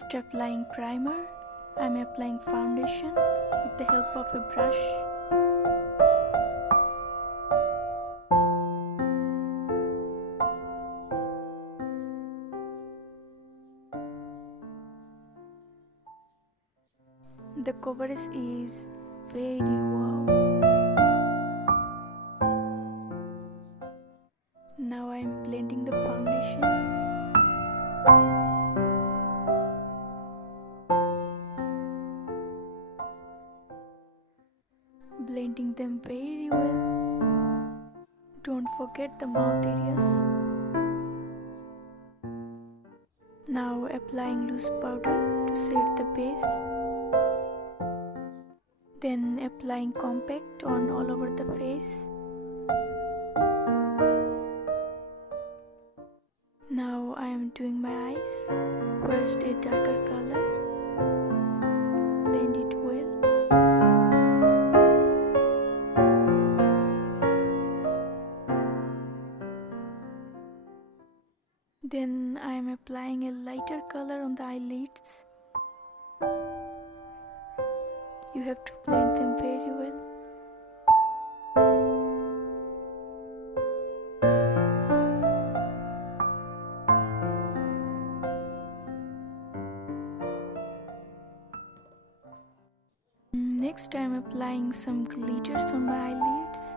After applying primer, I am applying foundation with the help of a brush. The coverage is very wow. Now I am blending the foundation. Blending them very well. Don't forget the mouth areas. Now applying loose powder to set the base. Then applying compact on all over the face. Now I am doing my eyes. First a darker color. Blend it well. Then I am applying a lighter color on the eyelids. You have to blend them very well. Next I am applying some glitters on my eyelids.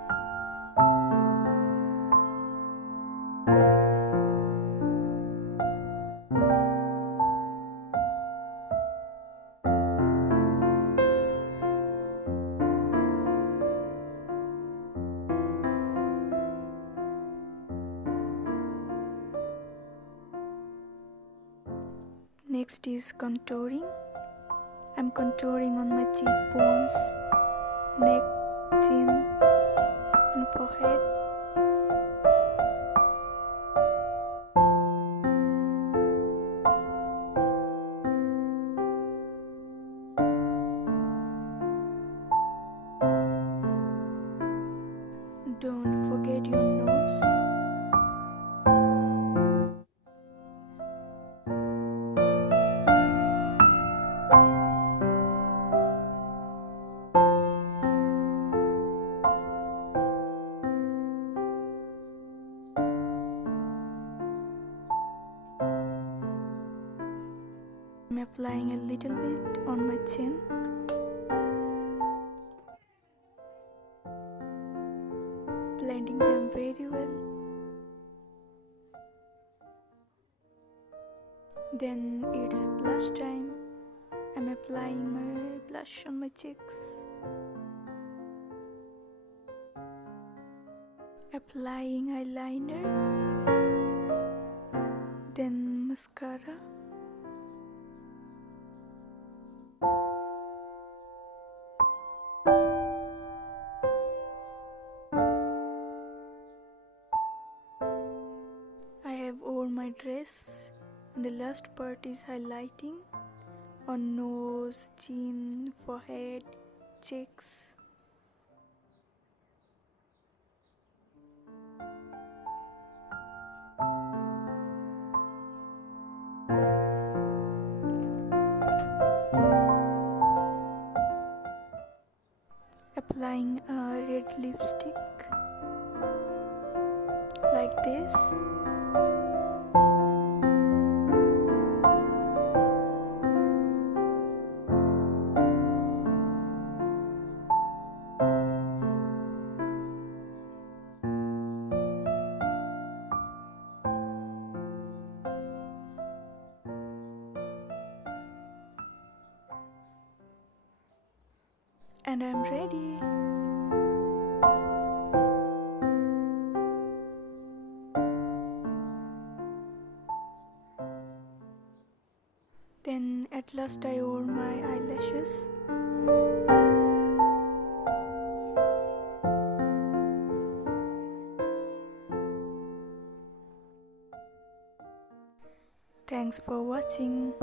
Next is contouring. I'm contouring on my cheekbones, neck, chin, and forehead. Don't forget your nose. I'm applying a little bit on my chin. Blending them very well. Then it's blush time. I'm applying my blush on my cheeks. Applying eyeliner. Then mascara. I have worn my dress and the last part is highlighting on nose, chin, forehead, cheeks. Applying a red lipstick like this. And I'm ready. Then at last I wore my eyelashes. Thanks for watching.